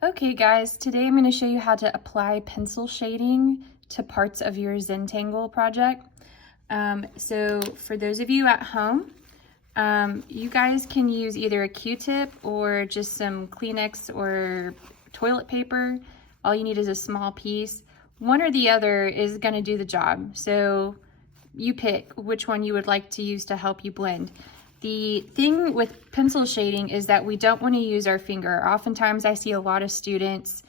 Okay guys, today I'm going to show you how to apply pencil shading to parts of your Zentangle project. So for those of you at home, you guys can use either a Q-tip or just some Kleenex or toilet paper. All you need is a small piece. One or the other is going to do the job. So you pick which one you would like to use to help you blend. The thing with pencil shading is that we don't want to use our finger. Oftentimes I see a lot of students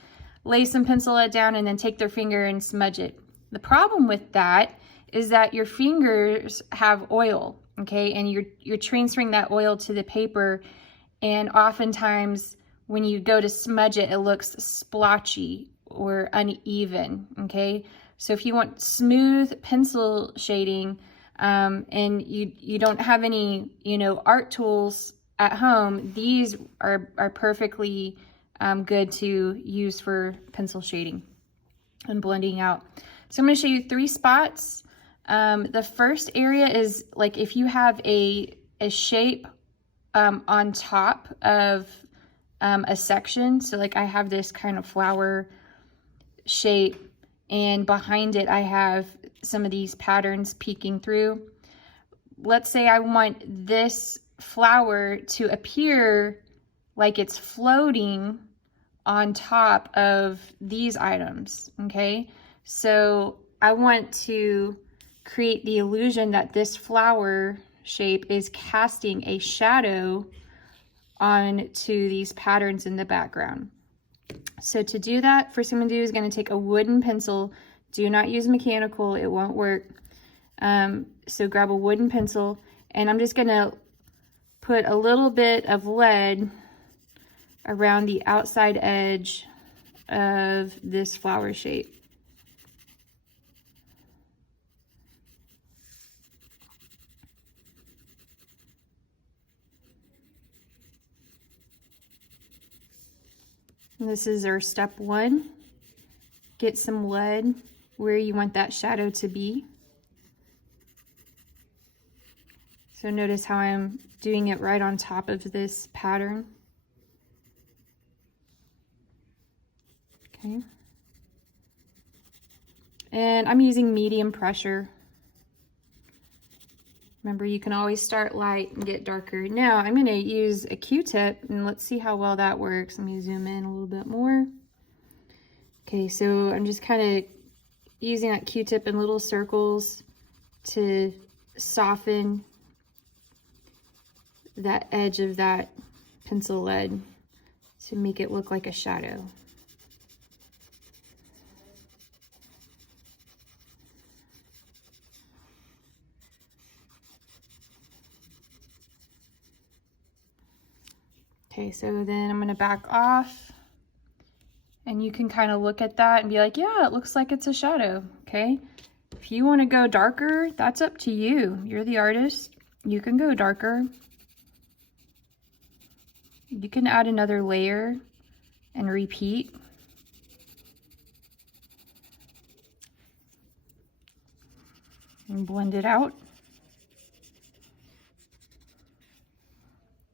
lay some pencil lead down and then take their finger and smudge it. The problem with that is that your fingers have oil, okay? And you're transferring that oil to the paper, and oftentimes when you go to smudge it, it looks splotchy or uneven, okay? So if you want smooth pencil shading, and you don't have any, art tools at home, these are perfectly good to use for pencil shading and blending out. So I'm going to show you 3 spots. The first area is like if you have a shape on top of a section. So like I have this kind of flower shape, and behind it I have some of these patterns peeking through. Let's say I want this flower to appear like it's floating on top of these items, okay? So I want to create the illusion that this flower shape is casting a shadow onto these patterns in the background. So to do that, first I'm going to do is going to take a wooden pencil. Do not use mechanical, it won't work. So grab a wooden pencil, and I'm just going to put a little bit of lead around the outside edge of this flower shape. And this is our step 1. Get some lead where you want that shadow to be. So notice how I'm doing it right on top of this pattern. Okay. And I'm using medium pressure. Remember, you can always start light and get darker. Now I'm going to use a Q-tip, and let's see how well that works. Let me zoom in a little bit more. Okay, so I'm just kind of using that Q-tip in little circles to soften that edge of that pencil lead to make it look like a shadow. Okay, so then I'm going to back off, and you can kind of look at that and be like, yeah, it looks like it's a shadow, okay? If you want to go darker, that's up to you. You're the artist. You can go darker. You can add another layer and repeat. And blend it out.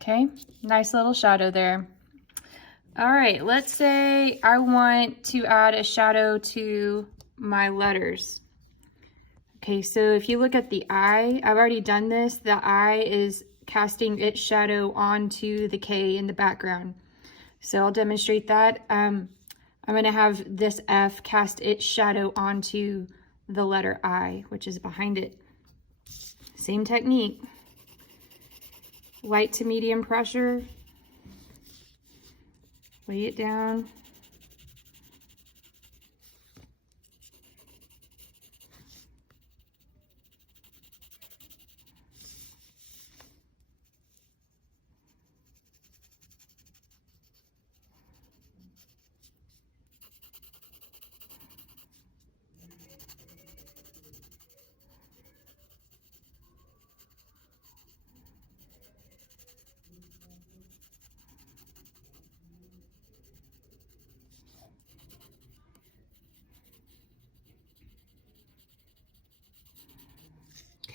Okay, nice little shadow there. All right, let's say I want to add a shadow to my letters. Okay, so if you look at the eye, I've already done this. The eye is casting its shadow onto the K in the background. So I'll demonstrate that. I'm gonna have this F cast its shadow onto the letter I, which is behind it. Same technique. Light to medium pressure. Lay it down.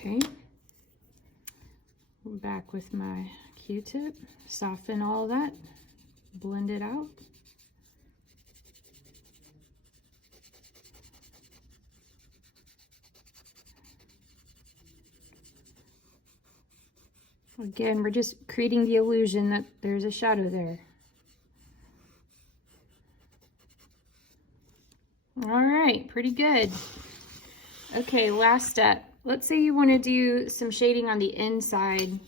Okay, back with my Q-tip, soften all that, blend it out. Again, we're just creating the illusion that there's a shadow there. All right, pretty good. Okay, last step. Let's say you want to do some shading on the inside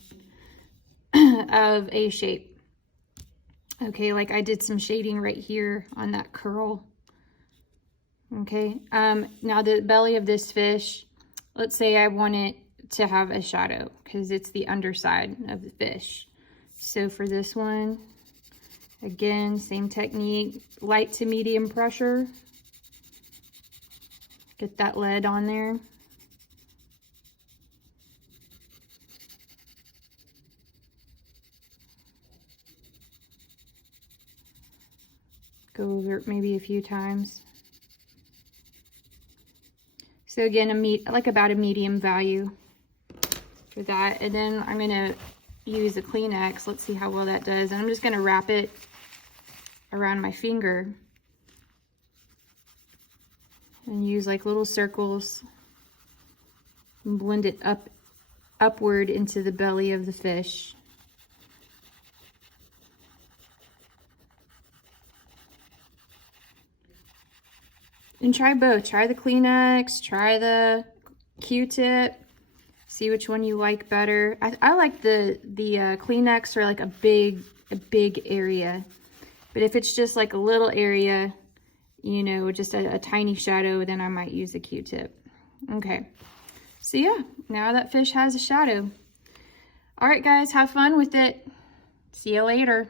of a shape. Okay, like I did some shading right here on that curl. Okay, now the belly of this fish, let's say I want it to have a shadow because it's the underside of the fish. So for this one, again, same technique, light to medium pressure. Get that lead on there. Go over it maybe a few times. So again, like about a medium value for that. And then I'm gonna use a Kleenex. Let's see how well that does. And I'm just gonna wrap it around my finger and use like little circles and blend it upward into the belly of the fish. And try both. Try the Kleenex, try the Q-tip, see which one you like better. I like the Kleenex for like a big area. But if it's just like a little area, you know, just a tiny shadow, then I might use a Q-tip. Okay, so yeah, now that fish has a shadow. All right, guys, have fun with it. See you later.